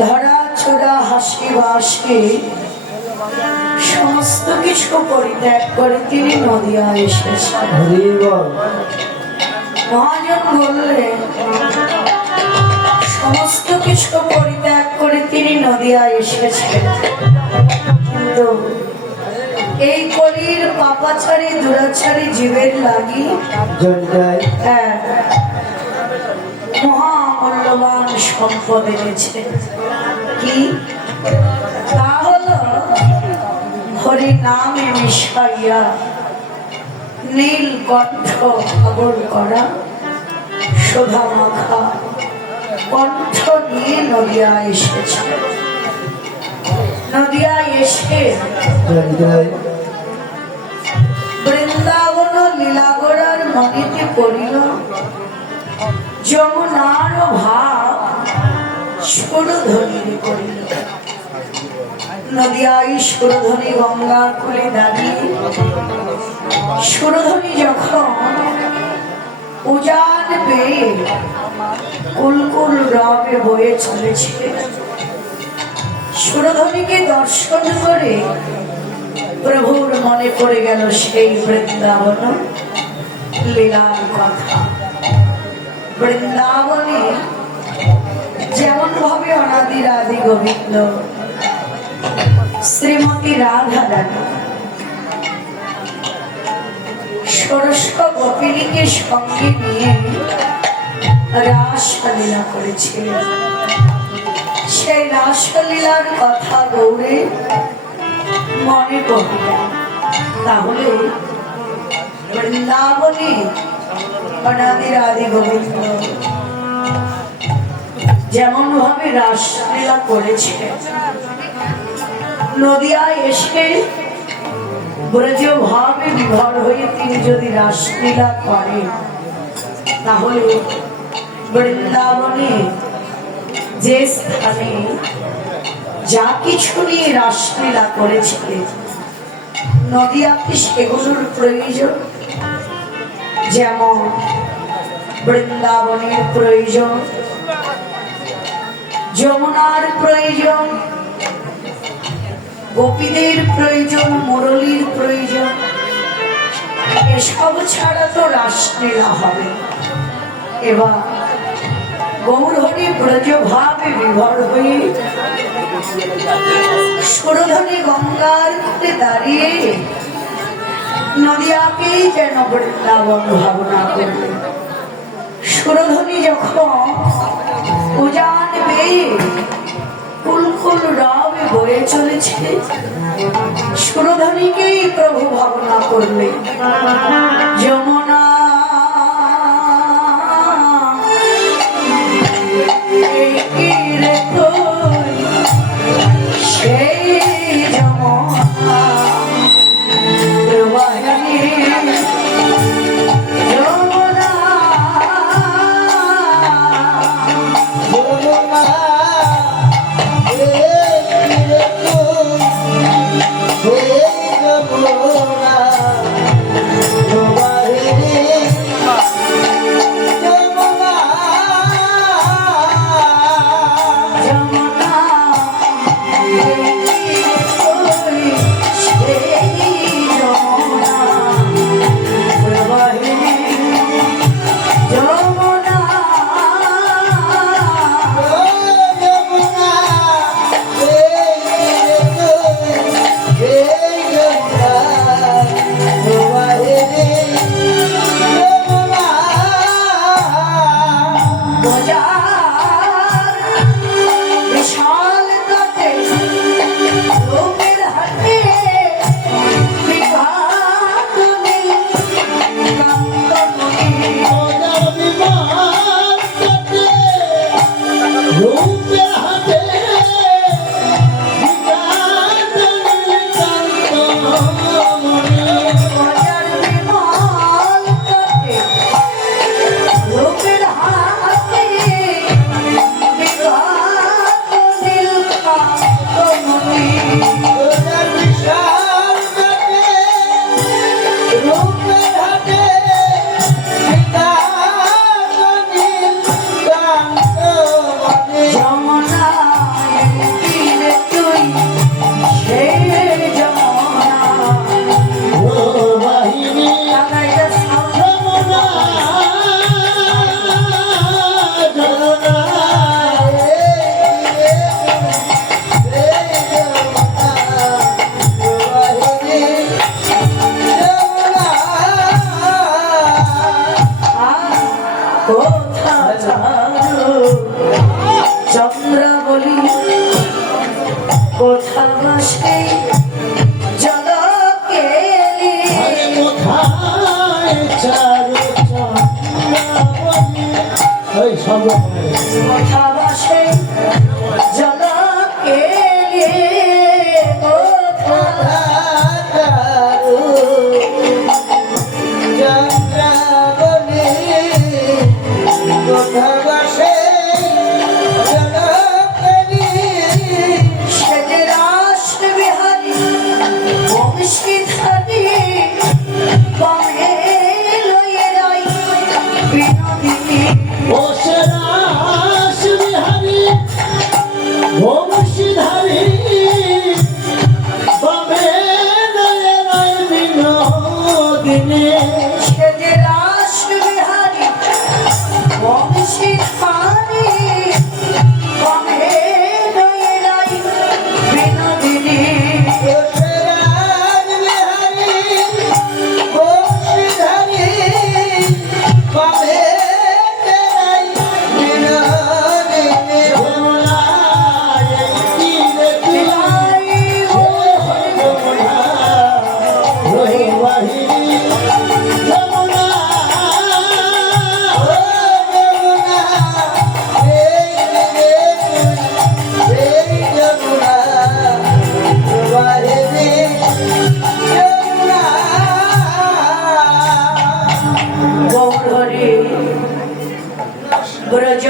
ধরা ছোড়া হাসি বাসি সমস্ত কিছু পরিত্যাগ করে তিনি নদিয়া এসেছেন। মহাজন বললেন সমস্ত কিছু পরিত্যাগ করে তিনি নদিয়া এসেছেন, কিন্তু এই কলির পাপাচারী দুরাচারী জীবের লাগি মহামূল্যবান সম্পদ এনেছে। কি তা হলো হরি নামে মিশাইয়া নীল কণ্ঠ খবর করা শোভা মাখা কণ্ঠ নিয়ে নদিয়া এসেছে। নদিয়া এসে বৃন্দাবন লীলাগড়ার মনেতে পড়িল যমুনার ভাব সুরধ্বনি করিল। নদিয়ায় সুরধ্বনি গঙ্গার কোলে দাঁড়িয়ে সুরধ্বনি যখন উজান পেয়ে কুলকুল রবে বয়ে চলেছে, সুরধ্বনিকে দর্শন করে প্রভুর মনে পড়ে গেল সেই বৃন্দাবন লীলার কথা। বৃন্দাবনে যেমন ভাবে অনাদির আদি গোবিন্দ শ্রীমতী রাধা রানী ষোড়শ গোপিনীকে সঙ্গে নিয়ে রাসলীলা করেছিলেন, সেই রাসলীলার কথা গৌরে মনে পড়লেন। তাহলে বৃন্দাবনে অনাদির আদি গোবিন্দ যেমন ভাবে রাসলীলা করেছে, নদিয়ায় এসে ব্রজ ভাবে বিভোর হয়ে তিনি যদি রাসলীলা করেন, তাহলে বৃন্দাবনে যে স্থানে যা কিছু নিয়ে রাসলীলা করেছিলেন নদিয়াতে সেগুলোর প্রয়োজন। যেমন বৃন্দাবনের প্রয়োজন, যমুনার প্রয়োজন, গোপীদের প্রয়োজন, মুরলীর প্রয়োজন। এসব ছাড়া তো রাসলীলা হবে। এবার গৌরহরি ব্রজ ভাবে বিভোর হয়ে সুরধ্বনি গঙ্গার ঘাটে দাঁড়িয়ে নদিয়াকেই যেন বৃন্দাবন ভাবনা করলেন। সুরধ্বনি যখন উজান বেয়ে কুলকুল রবে বয়ে চলেছে, সুরধ্বনিকেই প্রভু ভাবনা করলেন। যমুনা কোথা বসে জলকেলি কোথায় চারু চন্দ্রাবলী ওই সব কোথা বসে জলকেলি কোথা চারু চন্দ্রাবলী কোথা বসে জলকেলি সেজে রাস বিহারী বংশীধারী বনে লয়ে রাই বিনোদিনী ওসরাস বিহারী বংশীধারী বাবে নয় নয় বিনোদিনী সেজে রাস বিহারী বংশীধারী বনে লয়ে রাই বিনোদিনী ওসরাস বিহারী বংশীধারী বাবে নয় বিনোদিনী যমুনায় তীরে তীরে যমুনা রহি বাহিনী যমুনা যমুনা এই যমুনা বাহিনী যমুনা গৌরহরি ব্রজ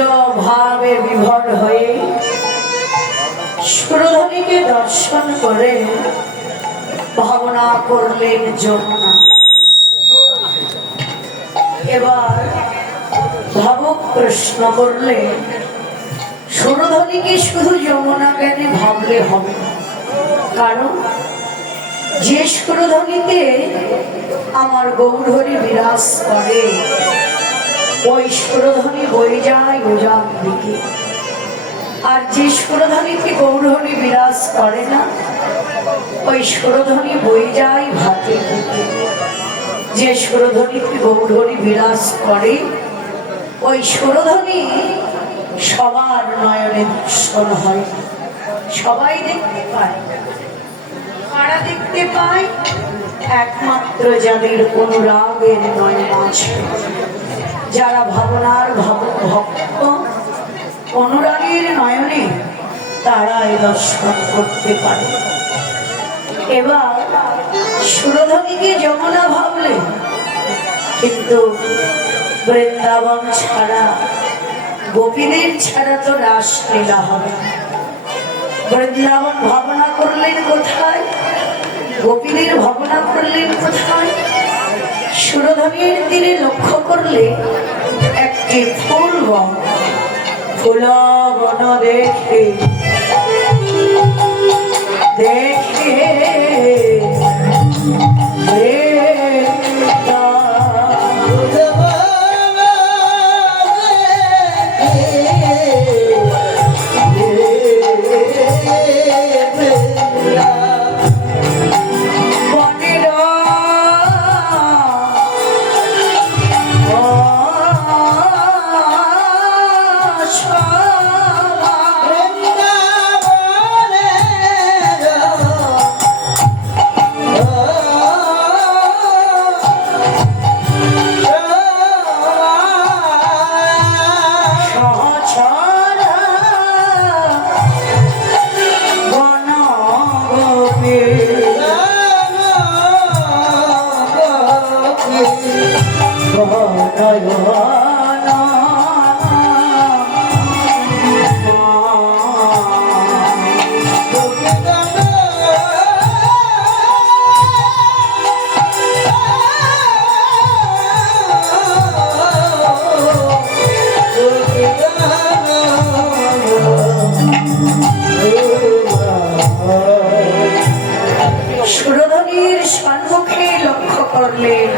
ভাবে বিভোর হয়ে সুরধনীকে দর্শন করে ভাবনা করলেন যমুনা। এবার ভাবক প্রশ্ন করলেন সুরধনীকে শুধু যমুনা কেন ভাবলে হবে না? কারণ যে সুরধনীতে আমার গৌরহরি বিরাজ করে ওই সুরধনী বয়ে যায় উজান দিকে, আর যে সুরধনীতে গৌরহরি বিরাজ করে না ওই সুরধনী বয়ে যায় ভাতের দিকে। যে সুরধনীতে গৌরহরি বিরাজ করে ওই সুরধনী সবার নয়নে দর্শন হয়, সবাই দেখতে পায়। কারা দেখতে পায়? একমাত্র যাদের অনুরাগের নয়ন আছে, যারা ভাবনার ভক্ত অনুরাগের নয়নে তারাই দর্শন করতে পারে। এবার সুরধনীকে যমুনা ভাবলে, কিন্তু বৃন্দাবন ছাড়া গোপীদের ছাড়া তো রাসলীলা হবে না। বৃন্দাবন ভাবনা করলেন কোথায়? গোপীদের ভাবনা করলেন কোথায়? সুরধনীর তীরে লক্ষ্য করলে একটি ফুল বন, ফুলবন দেখে দেখে সুরধনীর সম্মুখে লক্ষ্য করলেন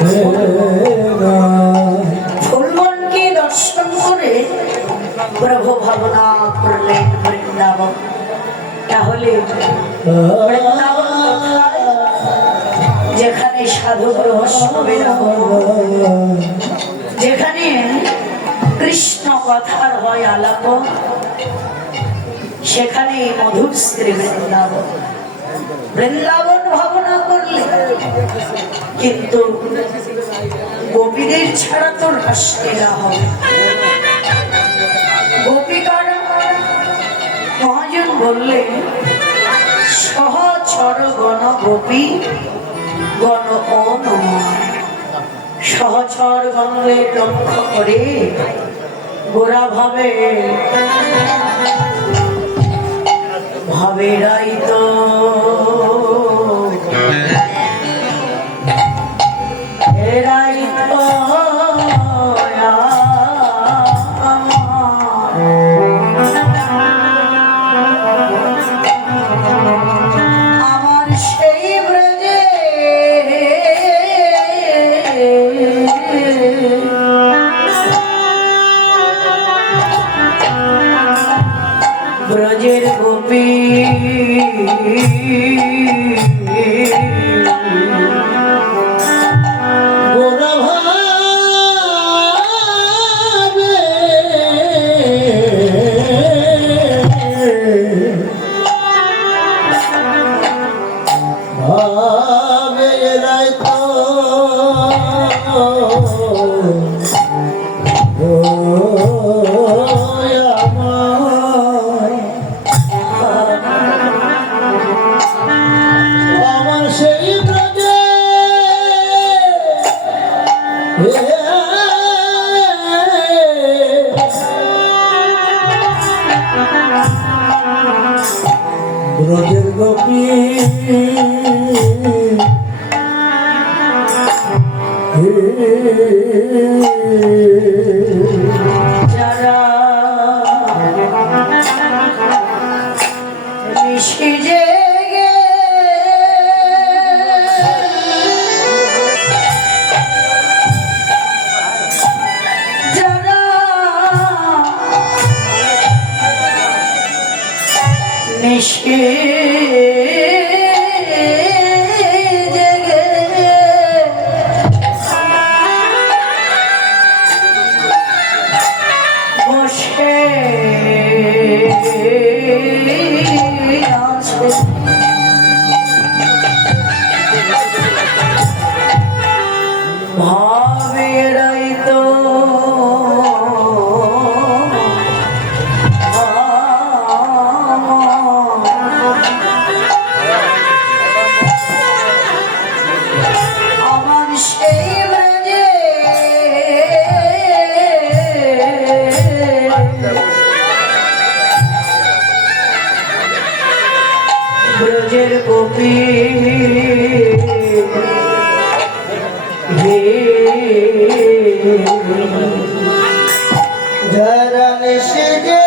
ফুলবনকে দর্শন করে প্রভু ভাবনা করলেন বৃন্দাবন। তাহলে বৃন্দাবন কোথায়? যেখানে সাধু বৈষ্ণবের আগমন, যেখানে কৃষ্ণ কথার হয় আলাপ, সেখানে মধুর শ্রী বৃন্দাবন। বৃন্দাবন ভাবনা করলে কিন্তু গোপীদের ছাড়া তো রাসলীলা হবে। গোপিকারা মহাজন বললে সহচর গণ গোপী গণ অনময়। সহচর গণলে লক্ষ্য করে গোরা ভাবে ভাবেরাই তো এরাই তো আমার সেই ব্রজে ব্রজের গোপী গোরা ভাবে ভাবে এরাই তো আমার সেই ব্রজে ব্রজের গোপী যারা নিশি জেগে যারা নিশি জেগে বসে আছে ভাবেরাই তো আমার সেই ব্রজে ব্রজের গোপী হে যারা নিশি যে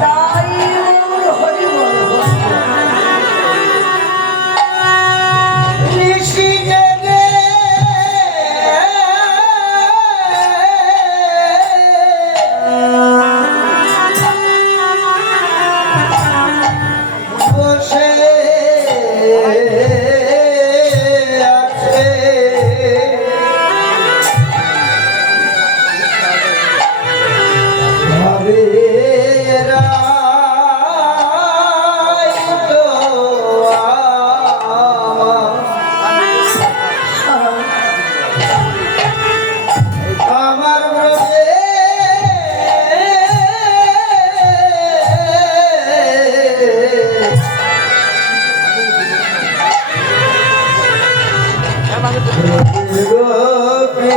তাই ওর হরি বল নিশি জেগে বসে আছে ভাবেরাই তো আমার ব্রজে গোপী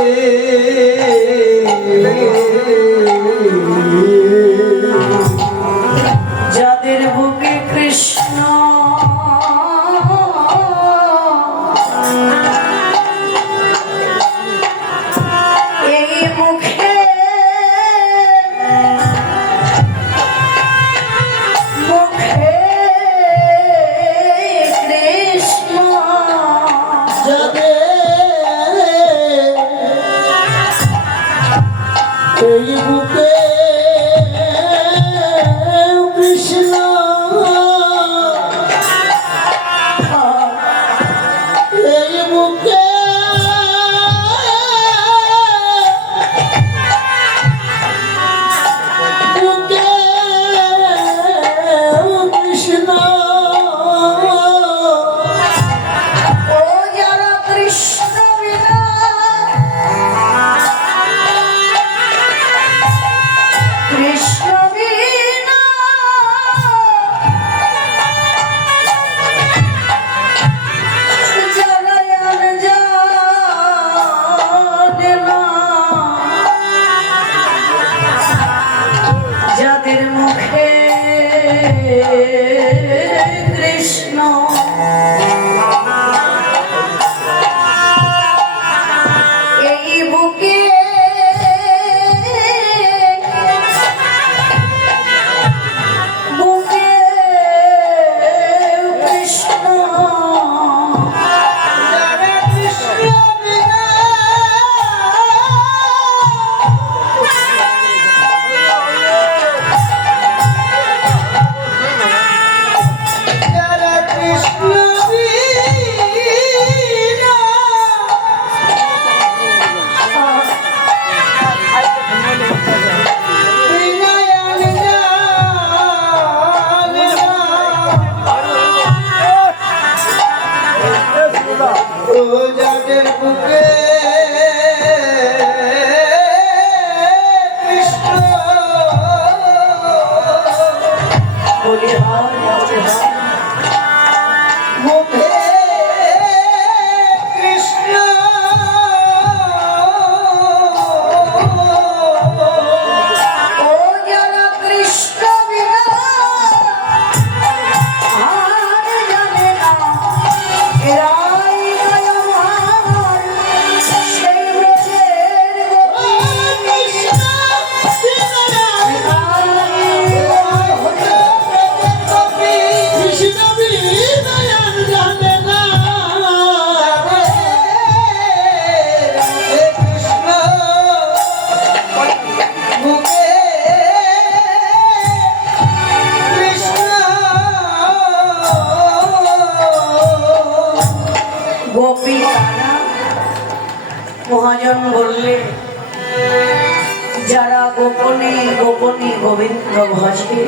গোপনে গোপনে গোবিন্দ ভজে,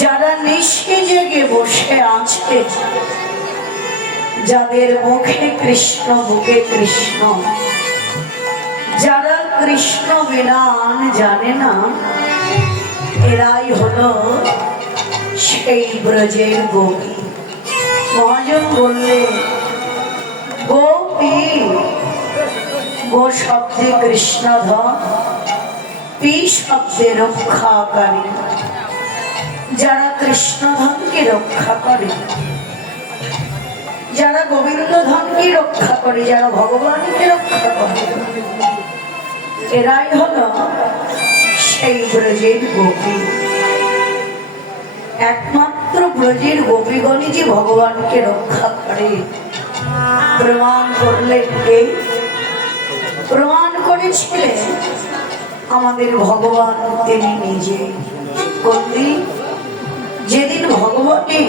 যারা নিশে জেগে বসে আছে, যাদের মুখে কৃষ্ণ বুকে কৃষ্ণ, যারা কৃষ্ণ বিনান জানে না, এরাই হলো সেই ব্রজের গোপী। মহাজন বললে গোপী, গো শব্দে কৃষ্ণধন, পি শব্দে রক্ষাকারী। যারা কৃষ্ণধনকে রক্ষা করে, যারা গোবিন্দ ধনকে রক্ষা করে, যারা ভগবানকে রক্ষা করে, এরাই হলো সেই ব্রজের গোপী। একমাত্র ব্রজের গোপীগণই যে ভগবানকে রক্ষা করে প্রমাণ করলেন কে? প্রমাণ করেছিলেন আমাদের ভগবান তিনি নিজে। কোনদিন? যেদিন ভগবানে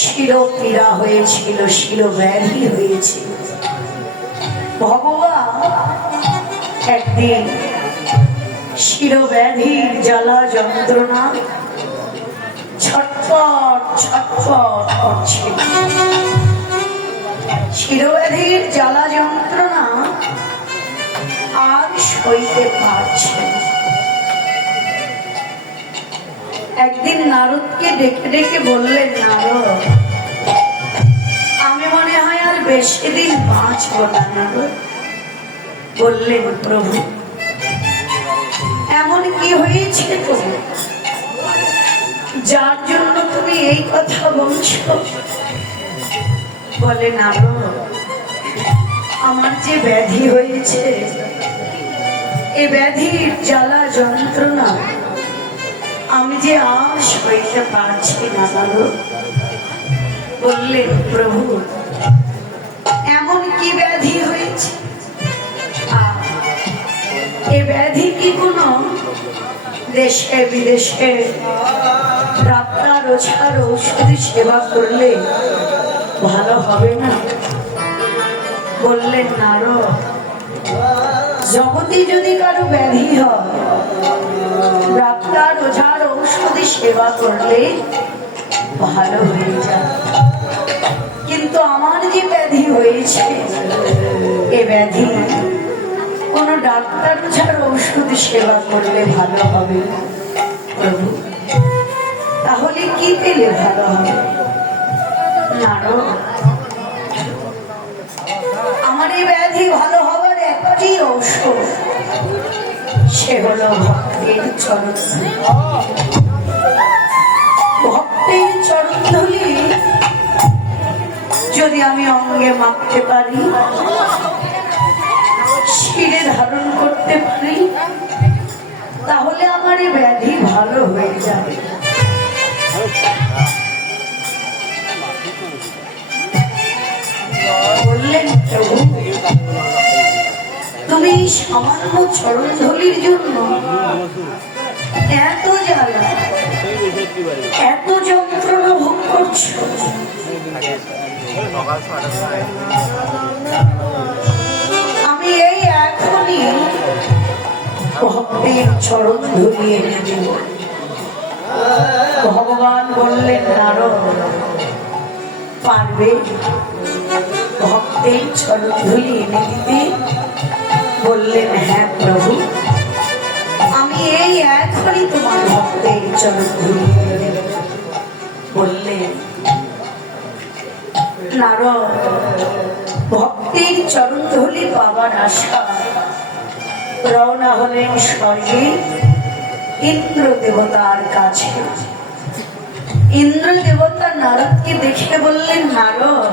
শিরোপীড়া হয়েছিল, শিরোব্যাধি হয়েছিল, ভগবান একদিন শিরোব্যাধির জ্বালা যন্ত্রণা ছটফট ছটফট করছিল। শিরোব্যাধির জ্বালা যন্ত্রণা আর সইতে পারছে না। একদিন নারদকে ডেকে ডেকে বললেন, নারদ, আমি মনে হয় আর বেশি দিন বাঁচব না। নারদ বললেন, প্রভু এমন কি হয়েছে প্রভু, যার জন্য তুমি এই কথা বলছো? বলে, নারদ, আমার যে ব্যাধি হয়েছে, এ ব্যাধির জ্বালা যন্ত্রণা আমি যে আর সইতে পারছি না। নারদ বললেন, প্রভু এমন কি ব্যাধি হয়েছে? এ ব্যাধি কি কোনো দেশে বিদেশে ডাক্তার ওঝার ঔষধ সেবা করলে ভালো হবে না? বললেন, নারদ, জগতে যদি কারো ব্যাধি হয়, ডাক্তার ওঝার ঔষধি সেবা করলে ভালো হয়ে যায়, কিন্তু আমার যে ব্যাধি হয়েছে, এ ব্যাধি কোন ডাক্তার ওঝার ঔষধ সেবা করলে ভালো হবে না। প্রভু তাহলে কি পেলে ভালো হবে? নারদ, আমার এই ব্যাধি ভালো হবার একটি ঔষধ, সে হলো ভক্তের চরণ। ভক্তের চরণ ধুলি যদি আমি অঙ্গে মাখতে পারি, শিরে ধারণ করতে পারি, তাহলে আমার এই ব্যাধি ভালো হয়ে যাবে। বললেন, প্রভু তুমি সামান্য চরণ ধুলির জন্য এত জ্বালা, এত যন্ত্রণা ভোগ করছো? আমি এই এখনই ভক্তের চরণ ধুলি এনে দেব। ভগবান বললেন, নারদ পারবে ভক্তের চরণ ধুলি এনে দিতে? বললেন, হ্যাঁ প্রভু, আমি এই এখনই তোমার ভক্তের চরণ ধুলি এনে দেব। বললেন, নারদ ভক্তের চরণ ধুলি পাবার আশা রওনা হলেন স্বর্গে ইন্দ্র দেবতার কাছে। ইন্দ্র দেবতা নারদকে দেখে বললেন, নারদ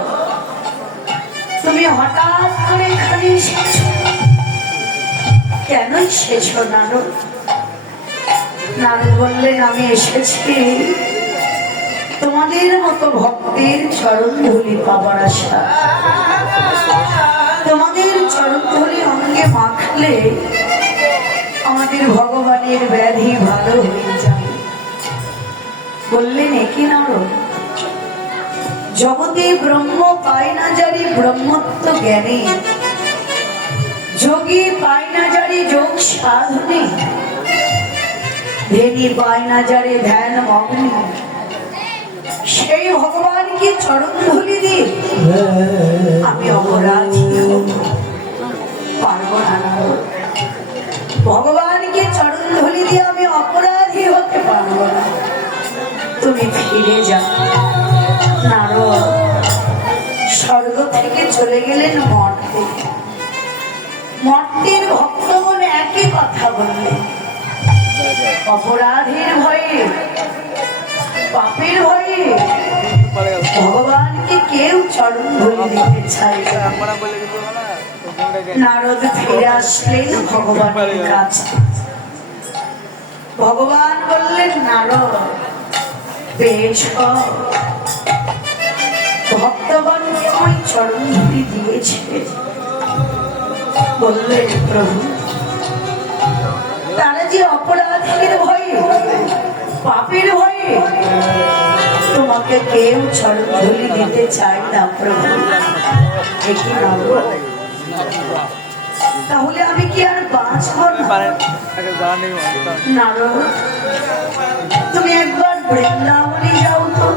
তুমি হঠাৎ করে এখানে এসেছো, কেন এসেছো নারদ? নারদ বললেন, আমি এসেছি তোমাদের মতো ভক্তের চরণ ধুলি পাবার আশা। তোমাদের চরণ ধুলি অঙ্গে মাখলে আমাদের ভগবানের ব্যাধি ভালো হয়ে যাবে। বললেন, একই নারদ, জগতে ব্রহ্ম পায় না যারি ব্রহ্মত্ব জ্ঞানে, যোগী পায় না যারে যোগ সাধনে, ধ্যানী পায় না যারে ধ্যান মগ্নে, সেই ভগবানকে চরণ ধুলি দিয়ে আমি অপরাধী হব, পারবো না। ভগবানকে চরণ ধুলি দিয়ে আমি অপরাধী হতে পারবো না। তুমি ফিরে যাও। নারদ স্বর্গ থেকে চলে গেলেন মঠে। মঠটির ভক্তগণ একই কথা বললেন, অপরাধের ভয়ে, পাপের ভয়ে ভগবানকে কেউ চরণ ধুলি দিতে চায় না। নারদ ফিরে আসলেন ভগবানের কাছে। ভগবান বললেন, নারদ পেয়েছ, ভক্তগণকে ওই চরণ ধুলি দিয়েছে। বললেন, প্রভু তারা যে অপরাধের ভয়ে, পাপের ভয়ে তোমাকে কেউ চরণ ধুলি দিতে চায় না প্রভু। তাহলে আমি কি আর বাঁচব না? নারদ তুমি একবার বৃন্দাবনে যাও তো।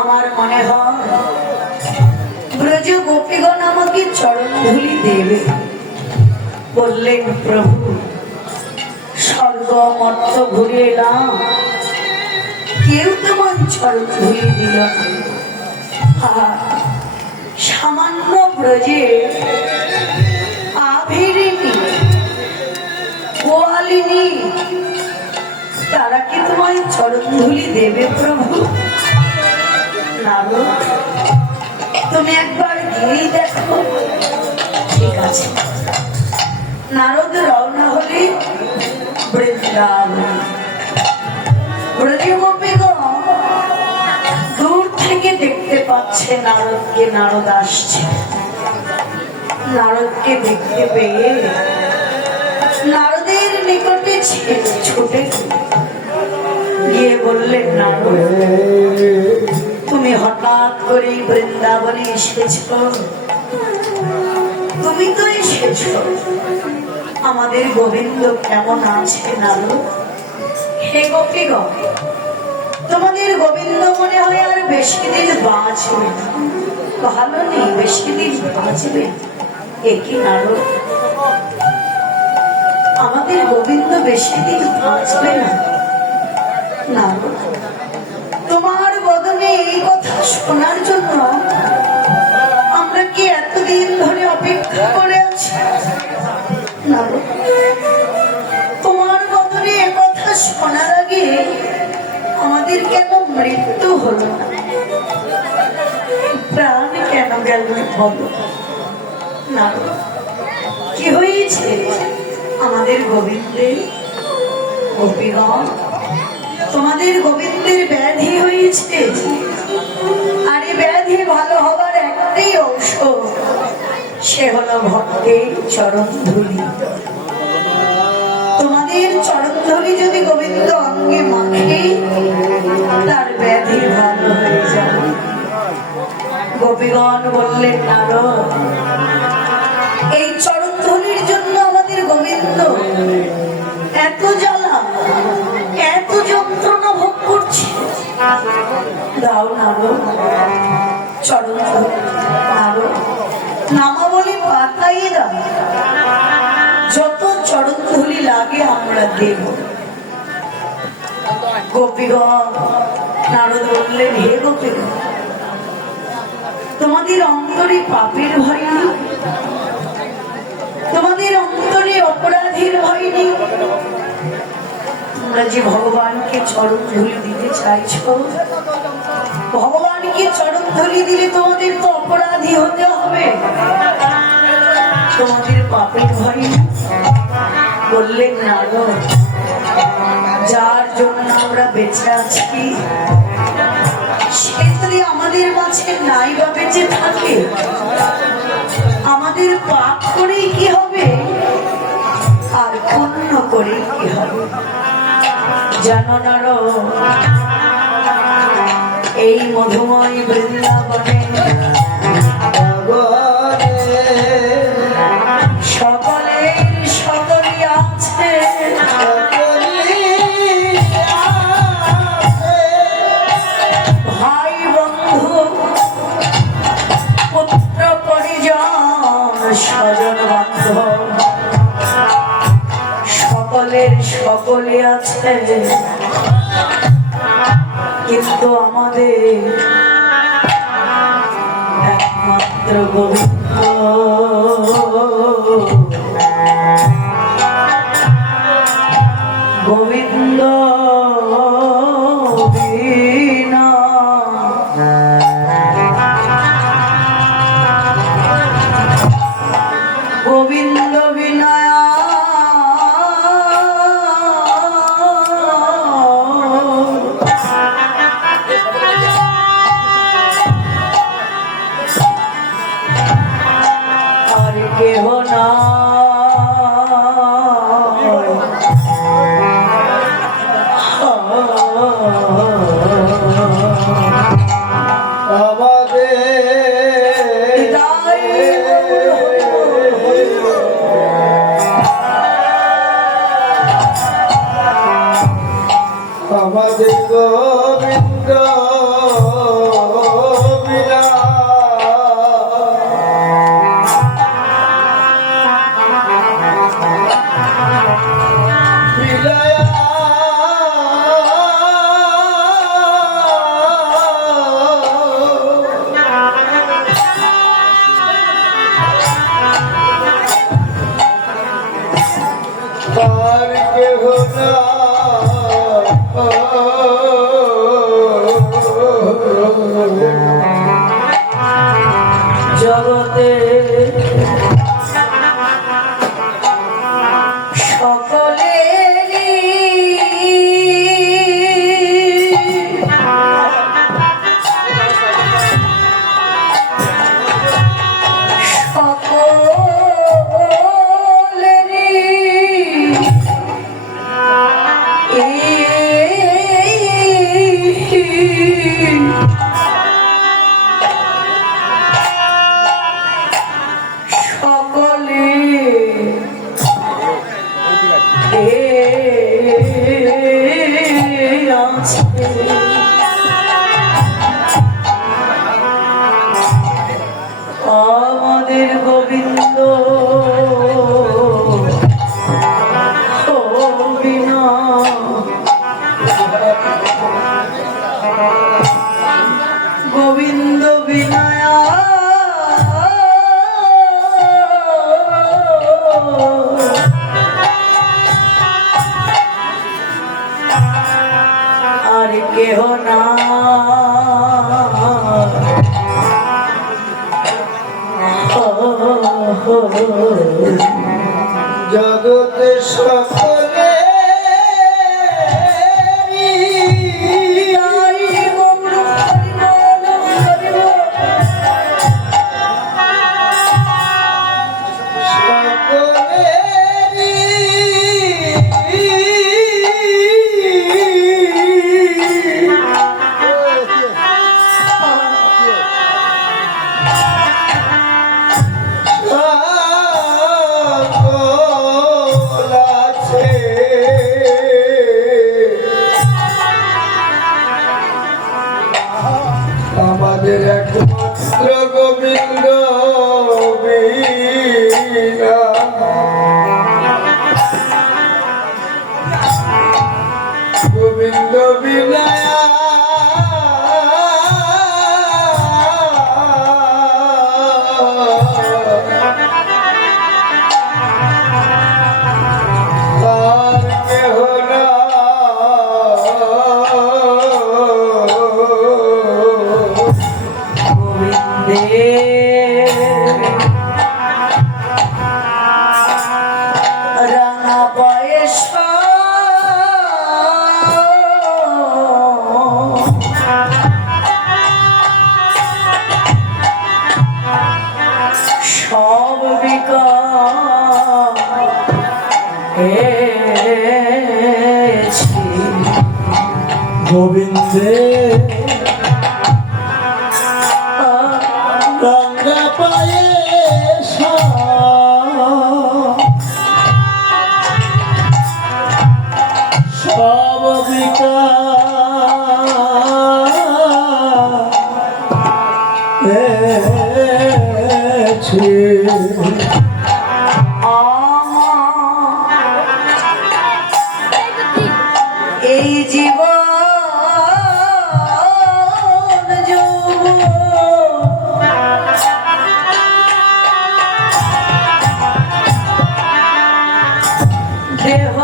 আমার মনে হয় ব্রজ গোপীগণ আমাকে চরণ ধুলি দেবে। বললেন, প্রভু স্বর্গ মর্ত ঘুরে এলাম, কেউ তোমার চরণ ধুলি দিল না। সামান্য ব্রজে আভিরিনী, গোয়ালিনী, তারা কি তোমার চরণ ধুলি দেবে প্রভু? নারদ তুমি একবার গিয়েই দেখো। ঠিক আছে। নারদ রওনা হলে বৃন্দাবন। ব্রজগোপীগণ দূর থেকে দেখতে পাচ্ছে নারদকে, নারদ আসছে। নারদকে দেখতে পেয়ে নারদের নিকটে ছুটে গিয়ে বললেন, নারদ তুমি হঠাৎ করে বৃন্দাবনে এসেছ, তুমি তো এসেছ, আমাদের গোবিন্দ কেমন আছে নারদ? হে গোপীগণ, তোমাদের গোবিন্দ মনে হয় আর বেশি দিন বাঁচবে না। ভালো নেই, বেশি দিন বাঁচবে। একই নারদ, আমাদের গোবিন্দ বেশি দিন বাঁচবে না। নারদ তোমার বদনে এই কথা শোনার জন্য আমরা কি এতদিন ধরে অপেক্ষা করে আছি? নারদ তোমার বদনে এ কথা শোনার আগে আমাদের কেন মৃত্যু হলো না? প্রাণ কেন গেল বলো? নারদ কি হয়েছে আমাদের গোবিন্দের? গোপীগণ তোমাদের গোবিন্দের ব্যাধি হয়েছে, আর এই ব্যাধি ভালো হবার একটাই ঔষধ, সে হলো ভক্তের চরণ ধুলি। তোমাদের চরণ ধুলি যদি গোবিন্দ অঙ্গে মাখে, তার ব্যাধি ভালো হয়ে যাবে। গোপীগণ বললেন, নারদ এই চরণ ধুলির জন্য আমাদের গোবিন্দ এত জ্বালা, এত যন্ত্রণা ভোগ করছে। দাও নারদ চরণ ধুলি, নারদ নামাবলী পাতাই দাও, যত চরণ ধুলি লাগে আমরা দেব। গোপীগণ নারদ বললেন, হে গোপীগণ তোমাদের অন্তরে পাপের ভয় নেই? তোমাদের অন্তরে অপরাধের ভয় নেই? তোমরা যে ভগবানকে চরণ ধুলি দিতে চাইছো, ভগবানকে চরণ ধুলি দিলে তোমাদের তো অপরাধী হতে হবে, তোমাদের পাপের ভয় নেই? বললেন, নারদ যার জন্য আমরা বেঁচে আছি সে যদি আমাদের মাঝে নাই বা বেঁচে থাকে, আমাদের পাপ করেই কি হবে আর পুণ্য করেই কি হবে? জানো নারদ এই মধুময় বৃন্দাবনে ভাই বন্ধু পুত্র পরিজন স্বজন বান্ধব সকলের সকলে আছে, কিন্তু আমাদের একমাত্র গোবিন্দ গোবিন্দ বিনা গোবিন্দ বিনয়া আর কেহ না আমাদের গোবিন্দ বিনা বিলয়া তার কেহ না জগতে সকলেরই আমাদের গোবিন্দ বিনা গোবিন্দ বিনয়া আর কেহ না জগতে সকলে আমাদের একমাত্র গোবিন্দ বিনা গোবিন্দ বিনা আর কেহ না রাঙা পয়সা সব বিকাছি গোবিন্দে গঙ্গা পায়ে পিতা এছে এই জীবন দেহ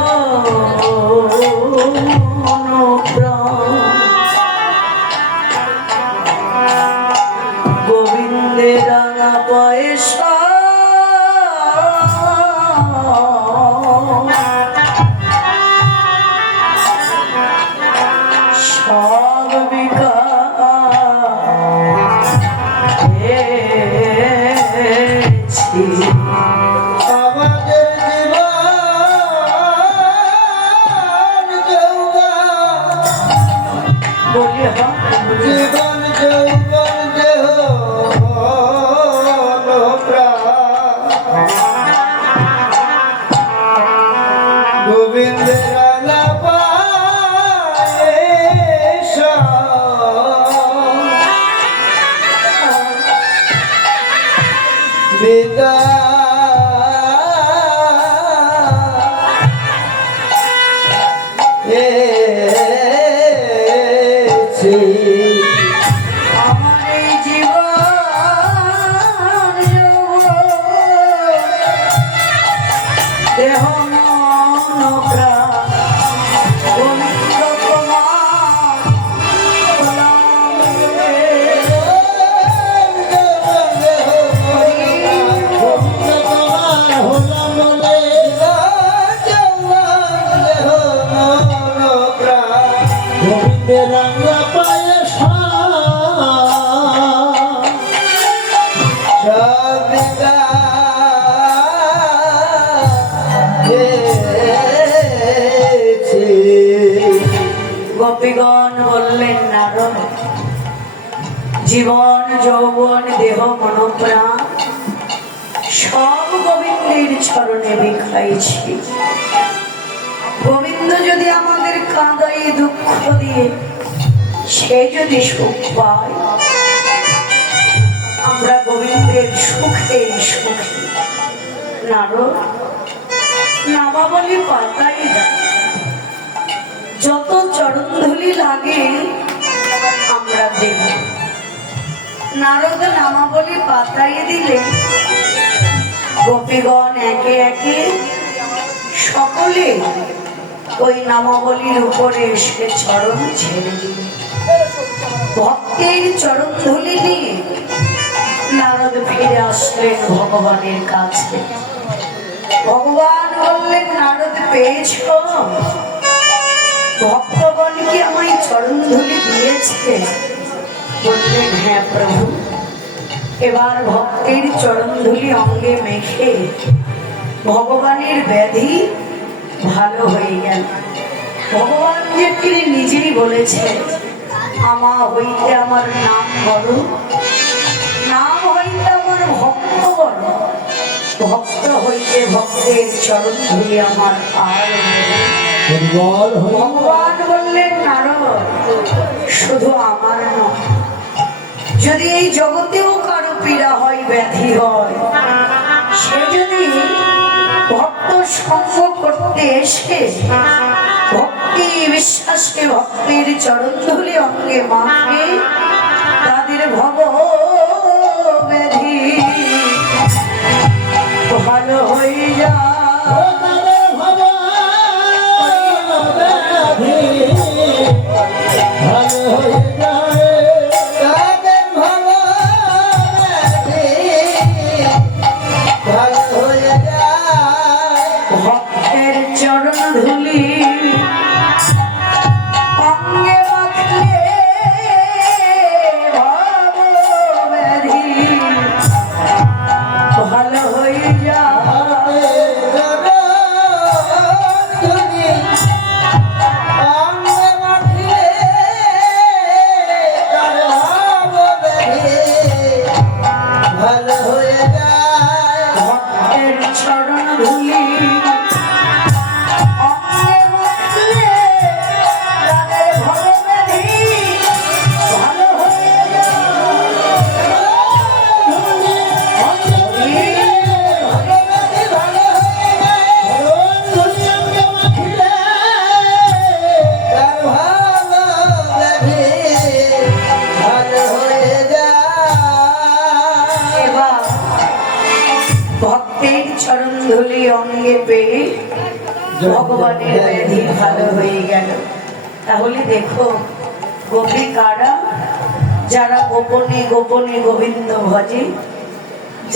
গোবিন্দের রাঙা পয়সা সব বিকা আমাদের জীবন যৌবন বলি জীবন যৌবন দেহ প্রাণ গোবিন্দের রাঙা পয়সা বেদা এছে আমার এই জীবন দেহ মন প্রাণ গোবিন্দ তোমার গোলাম রে। গোবিন্দের রাঙা পয়সা সবিতা এছে গোপীগণ বললেন নারদ জীবন যৌবন দেহ মনোপ্রাণ সব গোবিন্দের চরণে বিখাইছি। গোবিন্দ যদি আমাদের কাঁদাই দুঃখ দিয়ে সে যদি সুখ পায় আমরা গোবিন্দের সুখে সুখী। নারদ নামাবলী পাতাই না যত চরণধুলি লাগে আমরা দেব। নারদ নামাবলী পাতাই দিলে গোপীগণ একে একে সকলে ওই নামাবলীর উপরে এসে চরণ ছেড়ে দিলে। ভক্তের চরণধুলি নিয়ে নারদ ফিরে আসলেন ভগবানের কাছে। ভগবান বললেন নারদ পেয়েছ ভক্তগণ কি আমায় চরণধুলি দিয়েছে? বললেন হ্যাঁ প্রভু। এবার ভক্তের চরণধুলি অঙ্গে মেখে ভগবানের ব্যাধি ভালো হয়ে গেল। ভগবান যে তিনি নিজেই বলেছে আমা হইতে আমার নাম বলো, নাম হইতে আমার ভক্ত বলো, ভক্ত হইতে ভক্তের চরণধুলি আমার আর ভগবান বললেন নারদ শুধু আমার নয়, যদি এই জগতেও কারো পীড়া হয় ব্যাধি হয় সে যদি ভক্ত সঙ্গ করতে এসে ভক্তি বিশ্বাসকে ভক্তের চরণধুলি অঙ্গে মাখে তাদের ভব ব্যাধি ভালো হয়ে যায়। ভক্তের চরণ ধুলি অঙ্গে মাখলে ভব ব্যাধি ভালো হয়ে যায়। ভালো হয়ে যায় ভক্তের চরণ ধুলি অঙ্গে ভগবানের ব্যাধি ভালো হয়ে গেল। তাহলে দেখো গোপী কারা? যারা গোপনে গোপনে গোবিন্দ ভজে,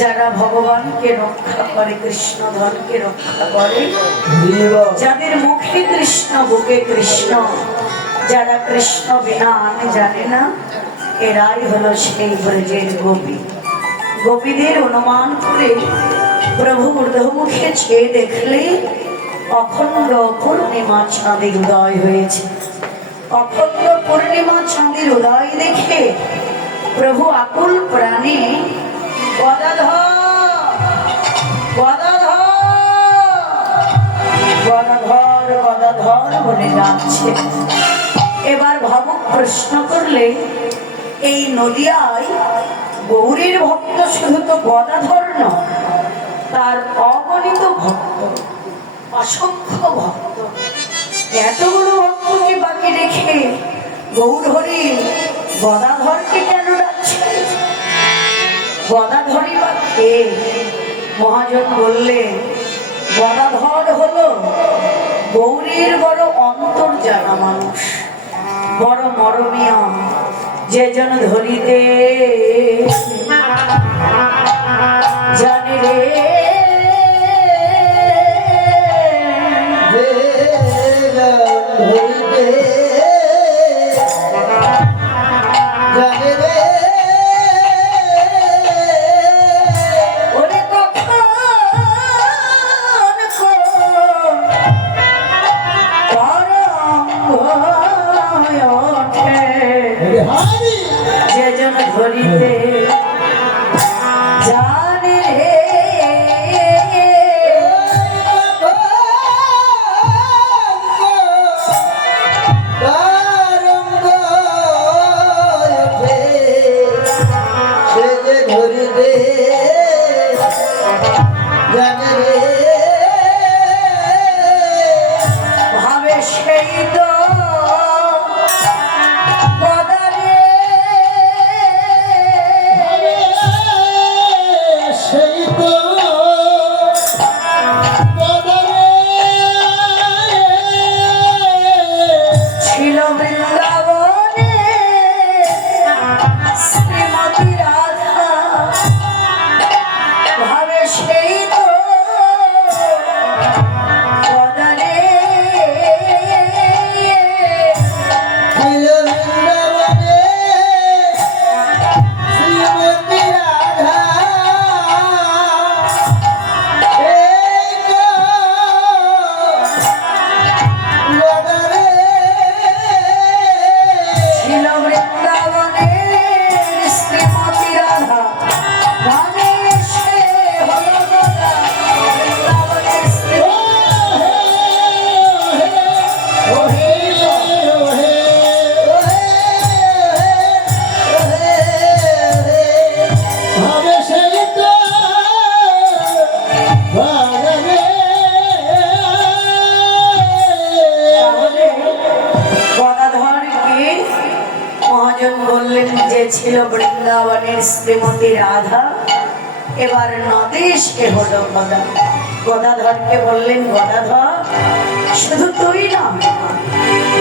যারা ভগবানকে রক্ষা করে, কৃষ্ণ ধনকে রক্ষা করে, যাদের মুখে কৃষ্ণ বুকে কৃষ্ণ, যারা কৃষ্ণ বিনা আমি জানে না, এরাই হলো সেই ব্রজের গোপী। গোপীদের অনুমান করে প্রভু ঊর্ধ্বমুখে চেয়ে দেখলে অখণ্ড পূর্ণিমা চাঁদের উদয় হয়েছে। অখণ্ড পূর্ণিমা চাঁদের উদয় দেখে প্রভু আকুল প্রাণে গদাধর গদাধর গদাধর গদাধর বলে ডাকছে। এবার ভাবুক প্রশ্ন করলে, এই নদিয়ায় গৌরীর ভক্ত শুধু তো গদাধর নয়, তার অগণিত ভক্ত, অসংখ্য ভক্ত। এতগুলো ভক্তকে বাকি রেখে গৌর হরি গদাধরকে কেন ডাকছে? গদাধরই বা কে? মহাজন বললেন, গদাধর হলো গৌরীর বড় অন্তর জানা মানুষ, বড় মরমীয়, যে যেন ধরিতে জানে রে, যে যেন ধরিতে জানে রে। ভাবে সেই তো ছিল বৃন্দাবনের শ্রীমতী রাধা, এবার নদেশকে হলো গদা। গদাধরকে বললেন, গদাধর শুধু তুই না,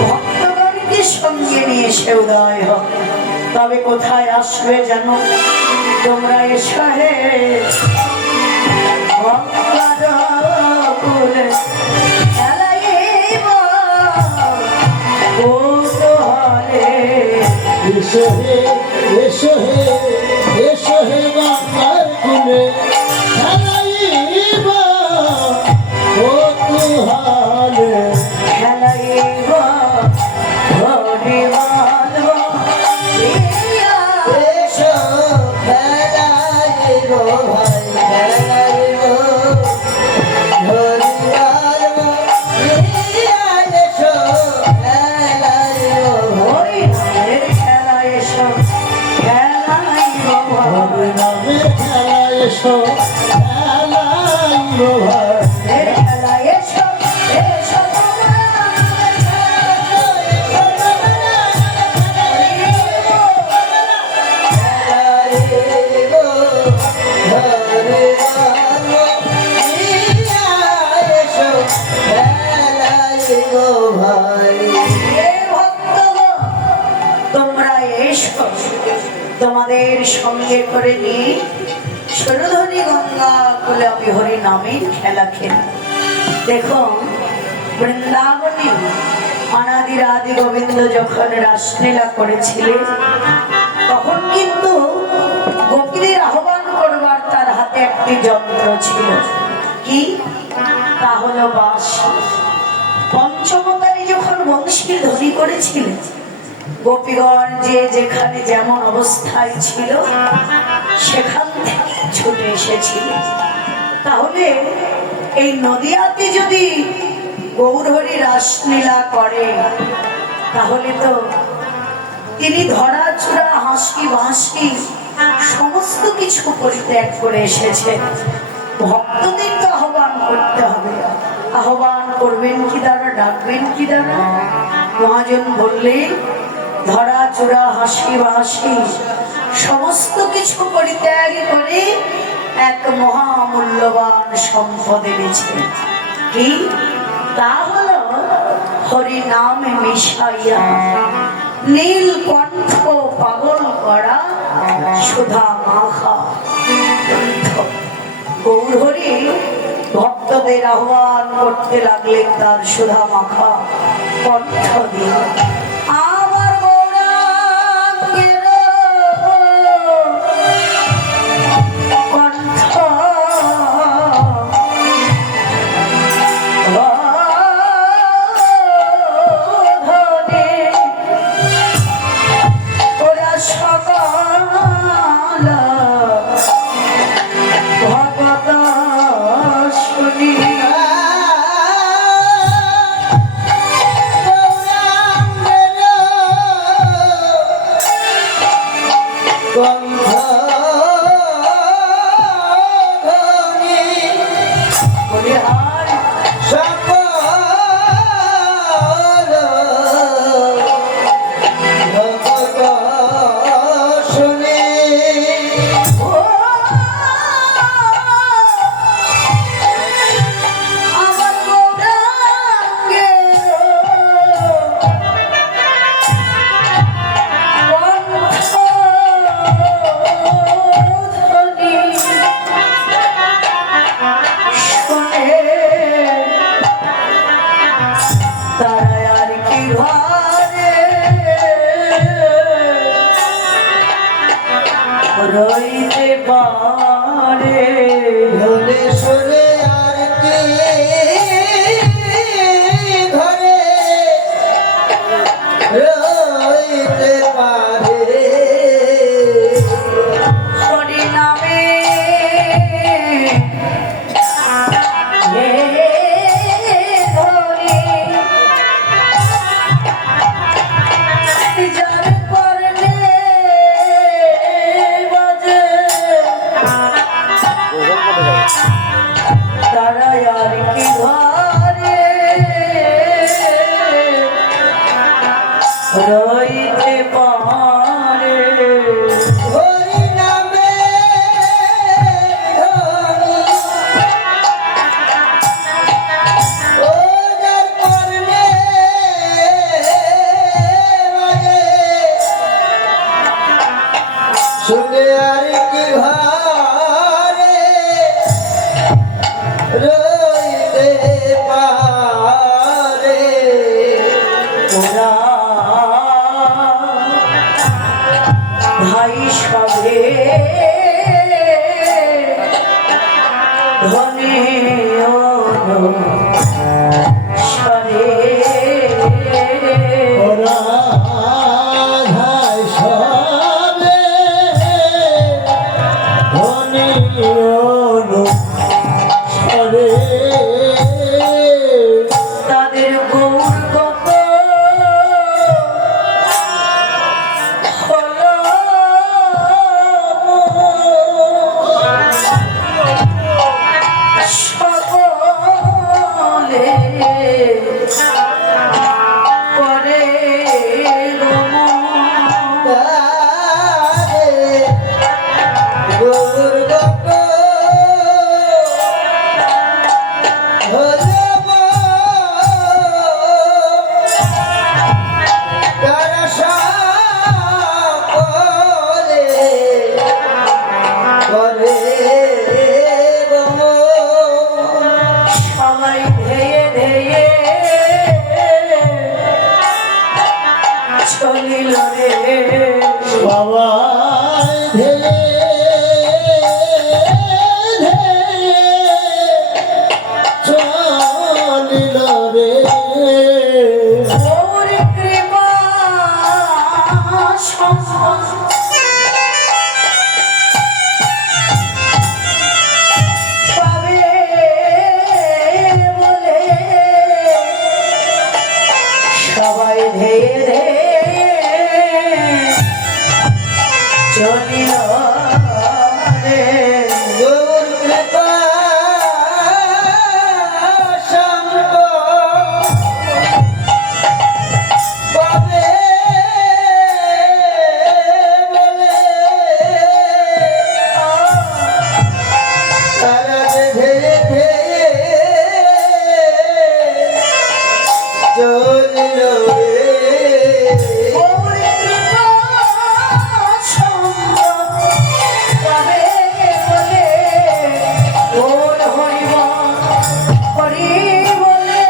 ভক্তগণকে সঙ্গে নিয়ে এসে উদয় হোক। তবে কোথায় আসবে জানো? তোমরা এসো হে এসো হে এসো হে এসো হে গঙ্গার কুলে খেলাইবা কৌতূহলে খেলাইবা হরি মাধব এসো খেলাইব ভাই খেলাইব হরি মাধব এসো খেলাইব হরি খেলা এসো খেলা গো ভাই হে ভক্তগণ, তোমরা এসো, তোমাদের সঙ্গে করে নিয়ে সুরধনী গঙ্গা কুলে আমি হরি নামের খেলা খেলি। দেখুন, বৃন্দাবনে অনাদির আদি গোবিন্দ যখন রাসলীলা করেছিলেন, তখন কিন্তু গোপীদের আহ্বান করবার তার হাতে একটি যন্ত্র ছিল। কি? তা হলো বাঁশি। পঞ্চমতারী যখন বংশী ধ্বনি করেছিলেন, গোপীগণ যে যেখানে যেমন অবস্থায় ছিল সেখান থেকে ছুটে এসেছিল। তাহলে এই নদিয়াতে যদি গৌরহরি রাসলীলা করে, তাহলে তো তিনি ধরা চূড়া হাসি বাঁশি সমস্ত কিছু পরিত্যাগ করে এসেছেন। ভক্তদেরকে আহ্বান করতে হবে। আহ্বান করবেন কি দ্বারা, ডাকবেন কি দ্বারা? মহাজন বললেন, ধরা চূড়া হাসি বাঁশি সমস্ত কিছু পরিত্যাগ করে এক মহামূল্যবান সম্পদ এনেছেন। কি? তা হল হরি নামে মিশাইয়া নীল কণ্ঠ পাগল করা সুধা মাখা কণ্ঠ। গৌরহরি ভক্তদের আহ্বান করতে লাগলেন তার সুধা মাখা কণ্ঠ দিয়ে। আমার গৌরাঙ্গের কণ্ঠ ধনে ওরা সকাল ভগত শুনি। রইতে পারে ধরে সরে আর কি ঘরে রইতে পারে হরি নামে ধরে যার করলে বাজে তারা আর কি ঘরে রইতে পারে। হরি নামে ধরি ও যার করলে বাজে শুনে আর কি ঘরে রইতে পারে ওরা ভাই সবে ধনে সরে ওরা ধাই সবে ধনী অনুসারে তাদের গৌর কত ধেয়ে ধেয়ে চলিল রে। গৌর কৃপা সম্ভব পাবে বলে তারা ধীরে ধীরে চলিল রে। গৌর কৃপা সম্ভব পাবে বলে ওর হরিব হরি বলে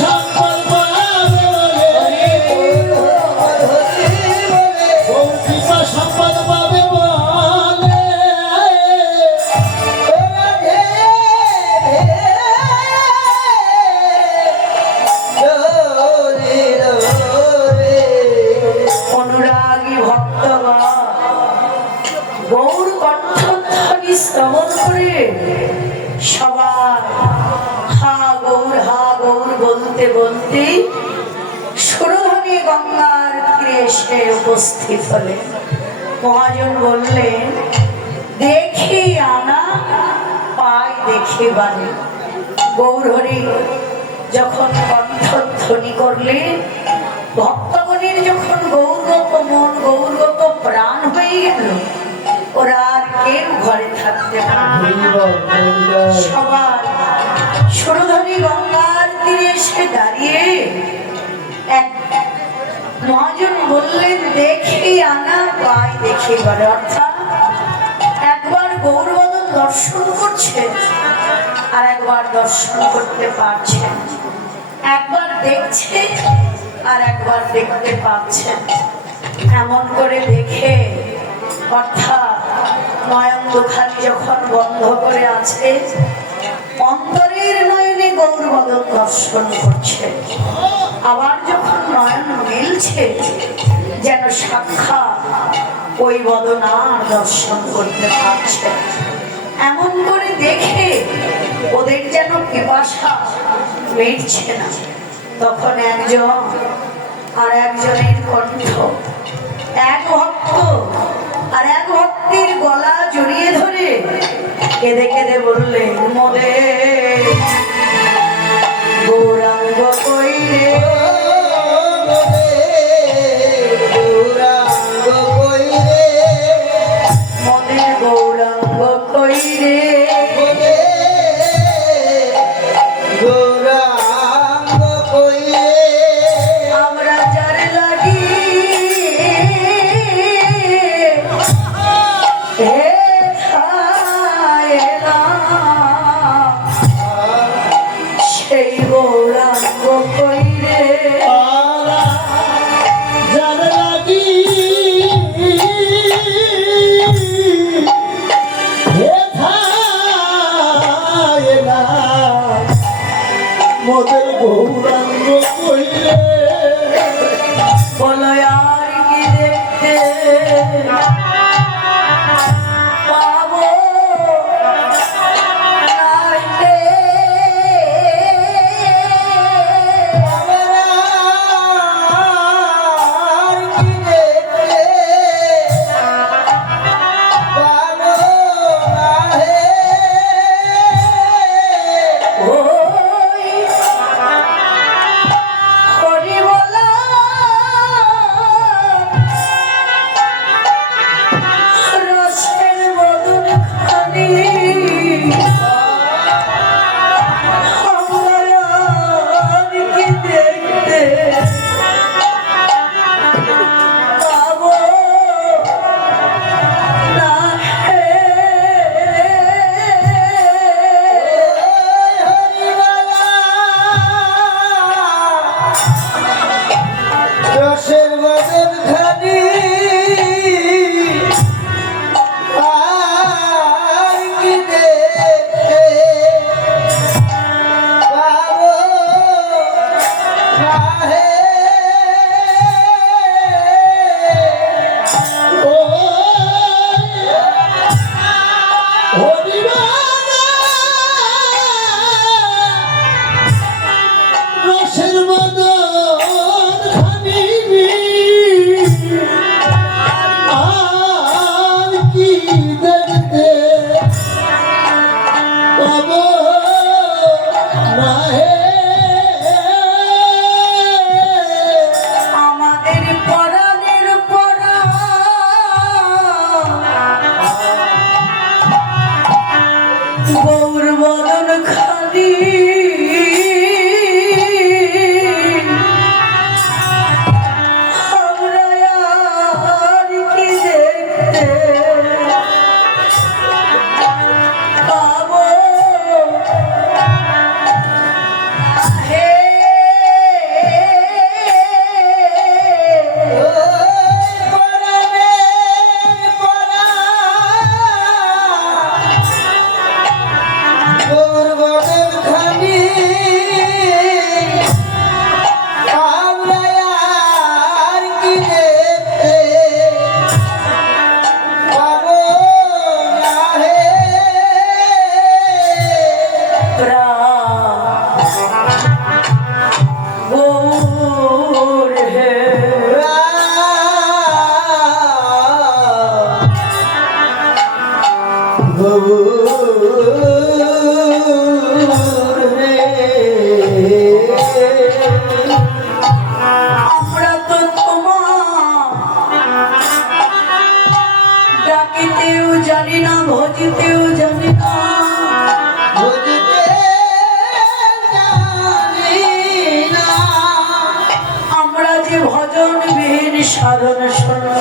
সম্পদ পাবে বলে গৌর কৃপা সম্পদ পাবে বলে অনুরাগী ভক্তগণ গৌর কণ্ঠধ্বনি শ্রবণ করে সবাই হা গৌর বলতে বলতে সুরধনী গঙ্গার তীরে এসে উপস্থিত হলেন। মহাজন বললেন, দেখি আনা পাই দেখি বাণী। গৌরহরি যখন কণ্ঠধ্বনি করলেন, ভক্তগণের যখন গৌরগত মন গৌরগত প্রাণ হয়ে গেল, ওরা আর কেউ ঘরে থাকতে পারে না। সবাই সুরধনী গঙ্গার তীরে এসে দাঁড়িয়ে এক মহাজন বললেন, দেখি আনা পাই দেখি বলে, অর্থাৎ একবার গৌরবদন দর্শন করছে আর একবার দর্শন করতে পারছেন, একবার দেখছে আর একবার দেখতে পাচ্ছেন। এমন করে দেখে অর্থাৎ নয়ন দুখানি যখন বন্ধ করে আছে, অন্তরের নয়নে গৌরবদন দর্শন করছে, আবার যখন নয়ন মিলছে যেন সাক্ষাৎ ওই বদনার দর্শন করতে পারছে। এমন করে দেখে ওদের যেন পিপাসা মিটছে না। তখন একজন আর একজনের কণ্ঠ, এক ভক্ত আর এক ভক্তির গলা জড়িয়ে ধরে কেঁদে কেঁদে বললেন, মোদের গৌরাঙ্গ কইরে মোদের গৌরাঙ্গ কইরে আমরা যার লাগি সেই গৌরাঙ্গ কইরে মোদের গৌরাঙ্গ কইলে বলো আর কি দেখতে পাবো নাইতে আমার কি দেখতে পাবো না হে ওই হরি বলা আমরা তো তোমার ডাকিতেও জানি না, ভজিতেও জানি না। আমরা যে ভজন বিহীন সাধন শূন্য,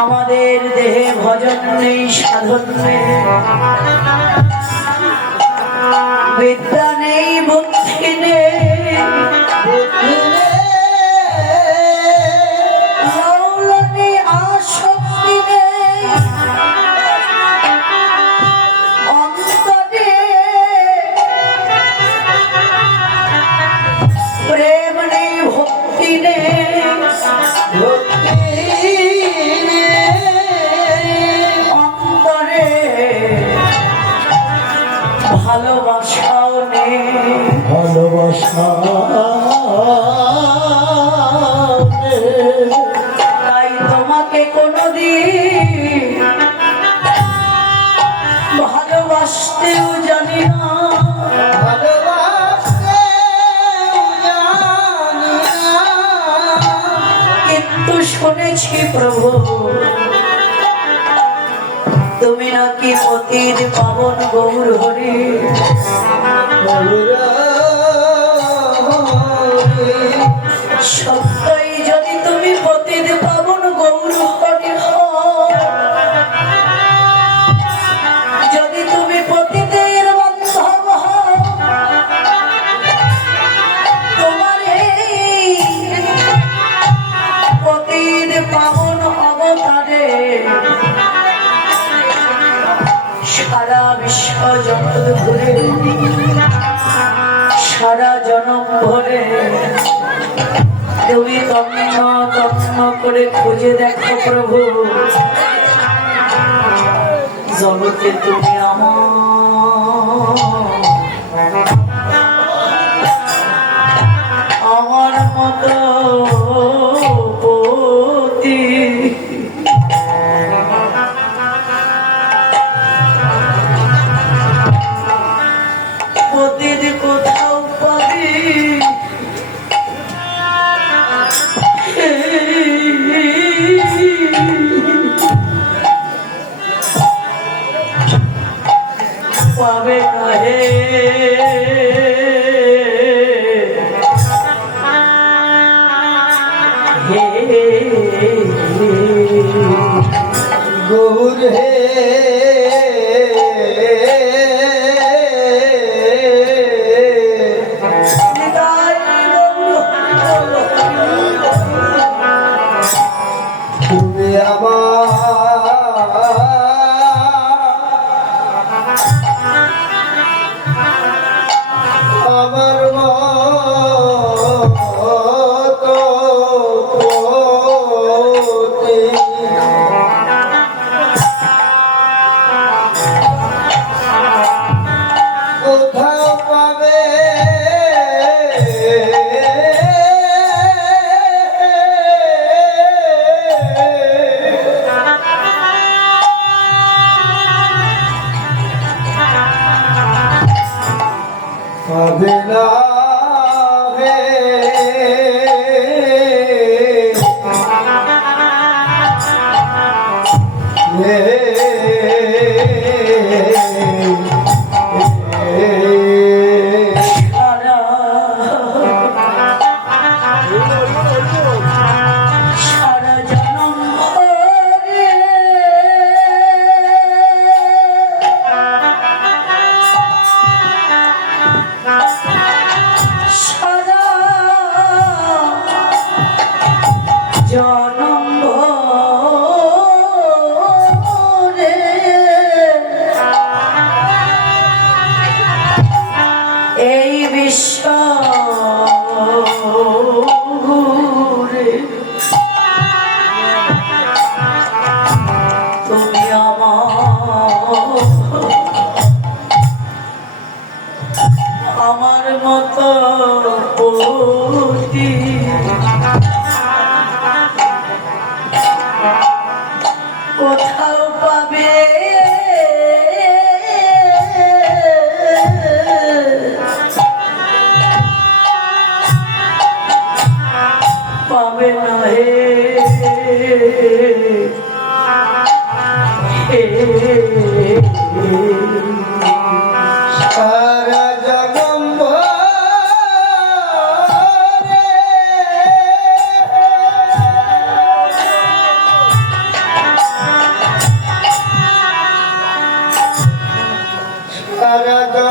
আমাদের দেহে ভজন নেই, সাধন নেই, বিদ্যা নেই, বুদ্ধি নেই, লাউলা নেই, আসক্তি নেই, অন্তরে প্রেম নেই, ভক্তি নেই, অন্তরে ভালোবাসাও নেই। ভালোবাসা তাই তোমাকে কোনদিন ভালোবাসতেও জানি না, কিন্তু শুনেছি প্রভু তুমি নাকি পতির পাবন গৌর হরি। সত্যই যদি তুমি পতির পাবন গৌর হরি হও, যদি তুমি পতিদের বান্ধব হও, তোমার এই পতির পাবন অবতারে সারা বিশ্ব জগৎ ঘুরে, সারা জনম ভরে তুমি তন্ন তন্ন করে খুঁজে দেখো প্রভু, জগতে তুমি আমার মতো পতি পতির কোথাও পাবি। পাবে কাহে গৌর হে তুমি আমার মতো পতি। কোথাও পাবে পাবে না হে সারা সারা জনম ভরে সারা জনম ভরে এই বিশ্ব ঘুরে তুমি আমার মতো পতি কোথাও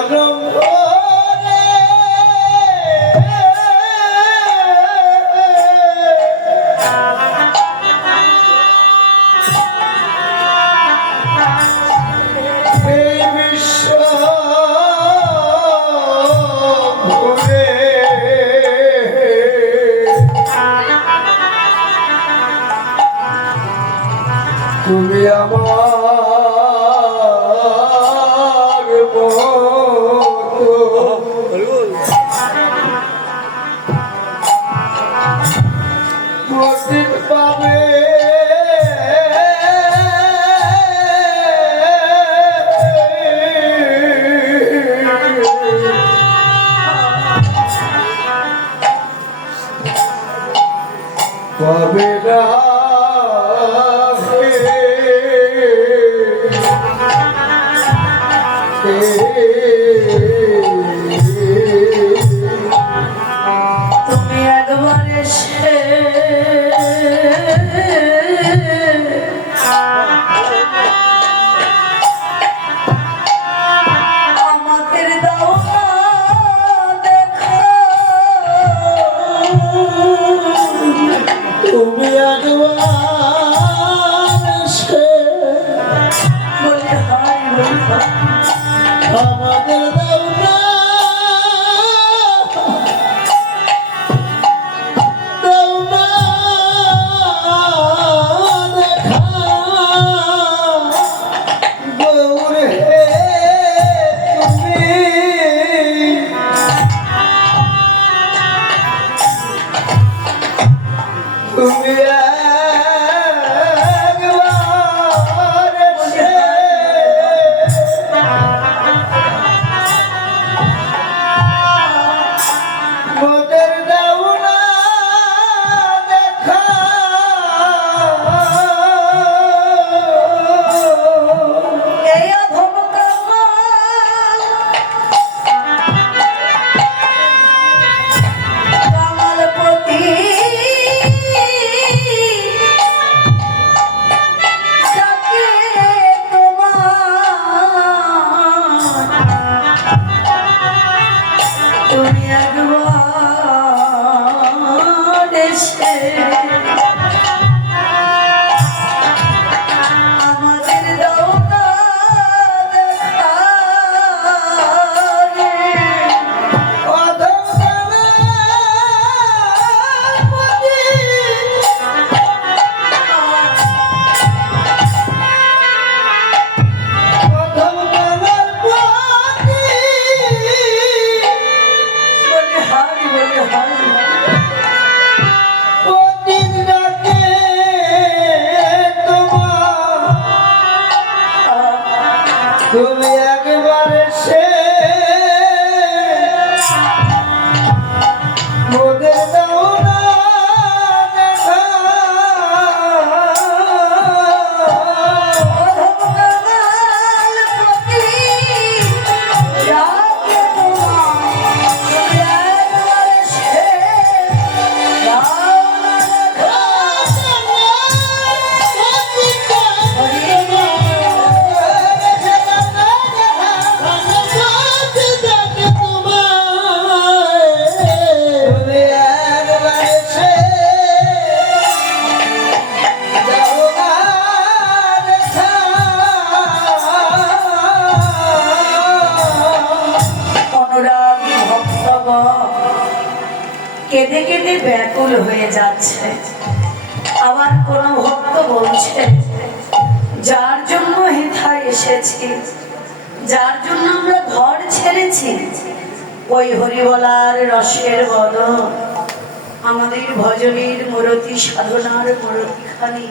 চরম ভরে এই বিশ্ব ঘুরে তুমি আমার মতো প্রদীপ পাবে পাবে না তুমি একবার এসে আমাদের দাও না দেখা, তুমি একবার এসে বলে হাই বন্ধু, আমাদের দাও না দাও না দেখা গৌর হে তুমি একবার এসে মোদের দাও না দেখা এই অধম কামালপতি যাকে তুমি একবার এসে আমাদের দাও না দেখা, অধম কামালপতি অধম কামালপতি বলে হাই বলে হাই, প্রতিদিন রাতে তোমার তুমি একবার এসে মোদের দাও না দেখা অধম কামালপতি যাকে তুমি একবার এসে দাও না দেখা, তুমি একবার এসে দাও না দেখা অনুরাগী ভক্তগণ কেঁদে কেঁদে ব্যাকুল হয়ে যাচ্ছে। আবার কোন ভক্ত বলছে, যার জন্য হেথায় এসেছি, যার জন্য আমরা ঘর ছেড়েছি, ওই হরিবলার রসের বদন আমাদের ভজনের মূরতি সাধনার মূরতিখানি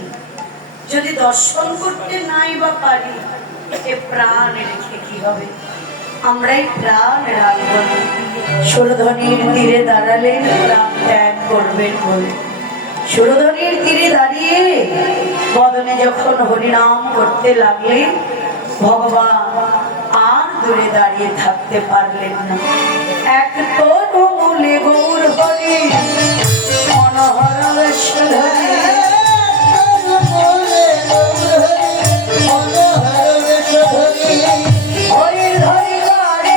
যদি দর্শন করতে নাই বা পারি, এ প্রাণ রেখে কি হবে? আমরাই প্রাণ রাখব না। সুরধনির তীরে দাঁড়ালে প্রাণ ত্যাগ করবেন বলে সুরধনির তীরে দাঁড়িয়ে বদনে যখন হরিনাম করতে লাগলেন, ভগবান আর দূরে দাঁড়িয়ে থাকতে পারলেন না। এক তরু মূলে গৌর হরি মনোহর বেশ ধরি, হরির ধরি গাড়ি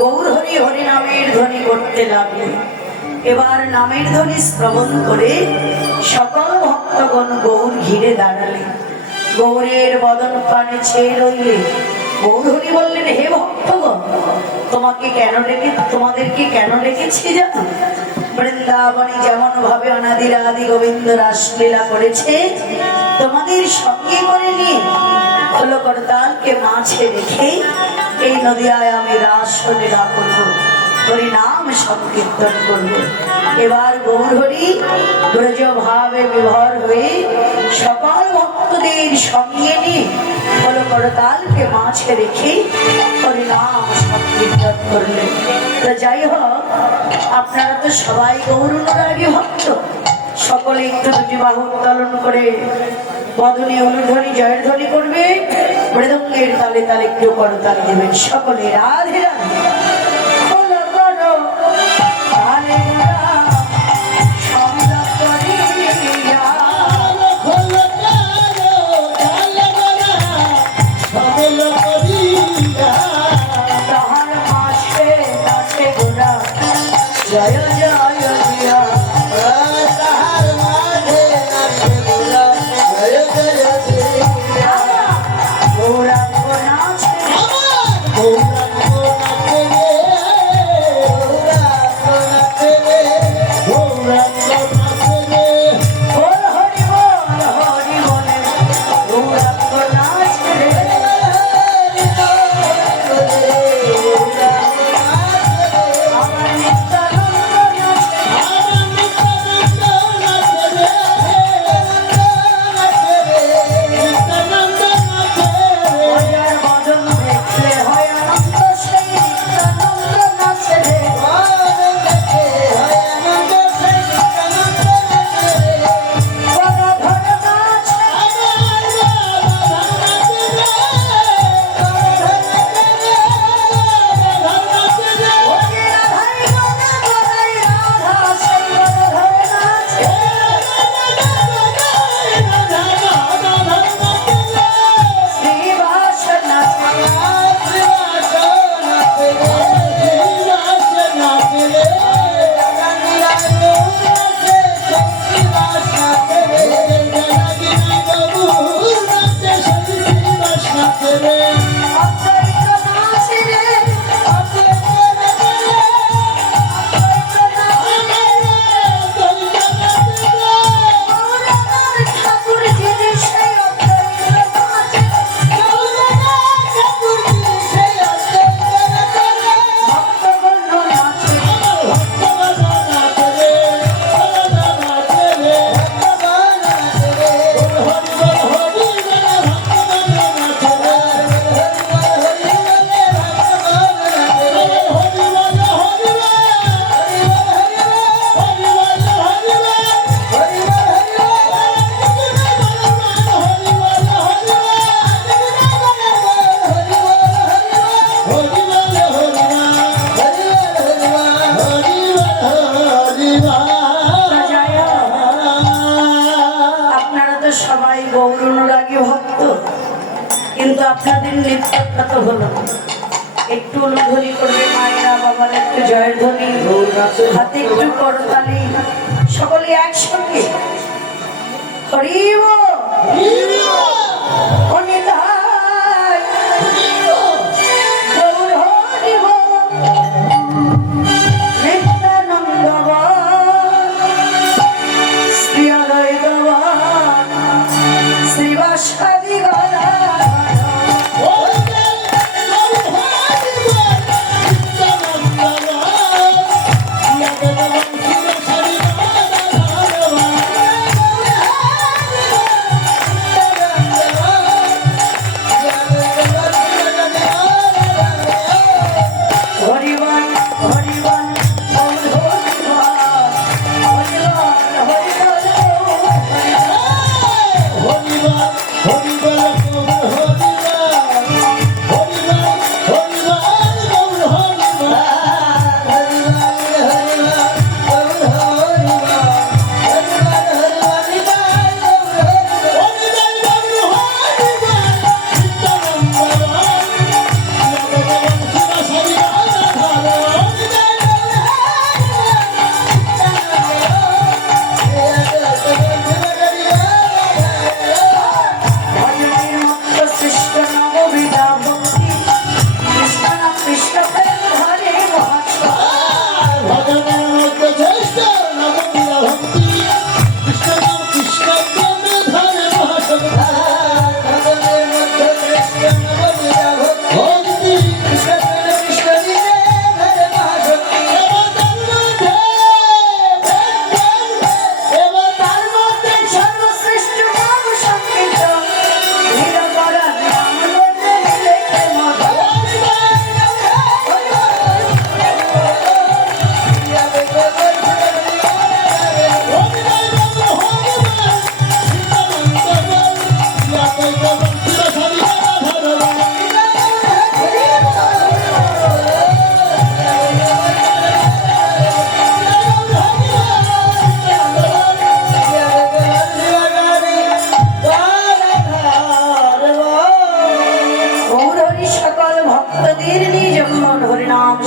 গৌর হরি হরি নামের ধ্বনি করতে লাগলেন। এবার নামের ধ্বনি শ্রবণ করে সকল ভক্তগণ গৌর ঘিরে দাঁড়ালেন। গৌরের বদন পানে ছেয়ে রইলেন। গৌর হরি বললেন, হে ভক্তগণ, তোমাদেরকে কেন ডেকেছি জানো? বৃন্দাবনে যেমন ভাবে অনাদির আদি গোবিন্দ রাসলীলা করেছে, তোমাদের সঙ্গে করে নিয়ে হলো করতালকে মাঝে রেখে এই নদিয়ায় আমি রাসলীলা করবো, হরি নাম সংকীর্তন করবো। এবার গৌর হরি ব্রজ ভাবে বিভোর হয়ে সকল ভক্তদের সঙ্গে নিয়ে হলো করতালকে মাঝে রেখে হরি নাম সংকীর্তন করলেন। তো যাই হোক, আপনারা তো সবাই গৌর অনুরাগী ভক্ত, সকলে একটু দুটি বাহু উত্তোলন করে বদনে অনুধ্বনি জয়ের ধ্বনি করবে, মৃদঙ্গের তালে তালে একটু করতালি দেবেন সকলে। রাধে রাধে। জয় জয় জয় তাহার মাঝে নাচে গোরা, জয় জয় জয়। গৌরাঙ্গ নাচে, গৌরাঙ্গ নাচে রে, গৌরাঙ্গ নাচে রে, গৌরাঙ্গ নাচে রে। বল হরি বল হরি বলে গৌরাঙ্গ নাচে রে। আমার নিত্যানন্দ নাচে, ওয়ার বদন দেখলে হয় আনন্দ, সেই নিত্যানন্দ নাচে রে। গদাধর নাচে, ওরে রাধাই গদা গদাই রাধা, সেই গদাধর নাচে। শ্রীবাস নাচে, অদ্বৈত নাচে রে, অদ্বৈত নাচে রে, গৌরাঙ্গর ঠাকুর যিনি সেই অদ্বৈত নাচে। ভক্তগণ নাচে, আপনারা তো সবাই গৌর অনুরাগী ভক্ত, কিন্তু আপনাদের নৃত্যটা তো হলো না। একটু অনুধ্বনি করবে মায়েরা বাবারা, একটু জয়ের ধ্বনি, হাতে একটু করতালি, সকলে একসঙ্গে হরি বল। ও নিতাই গৌর হরি বল, নিত্যানন্দ বল, শ্রী অদ্বৈত বল, শ্রীবাসাদি গদাধর। Thank you.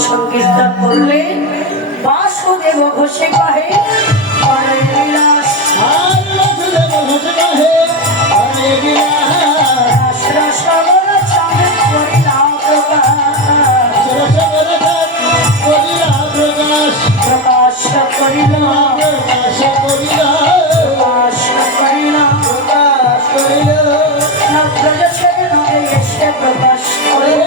সংকীর্তন করলে বাসুদেব ঘোষে কহে হরে বিলাস আর বাসুদেব ঘোষে কহে হরে বিলাস রস রসবর চাঁদ করিলা প্রকাশ রসবর চাঁদ করিলা প্রকাশ প্রকাশ করিলা প্রকাশ করিলা প্রকাশ করিলা প্রকাশ করিলা নগ্রজ ছেড়ে নদে এসে প্রকাশ করিলা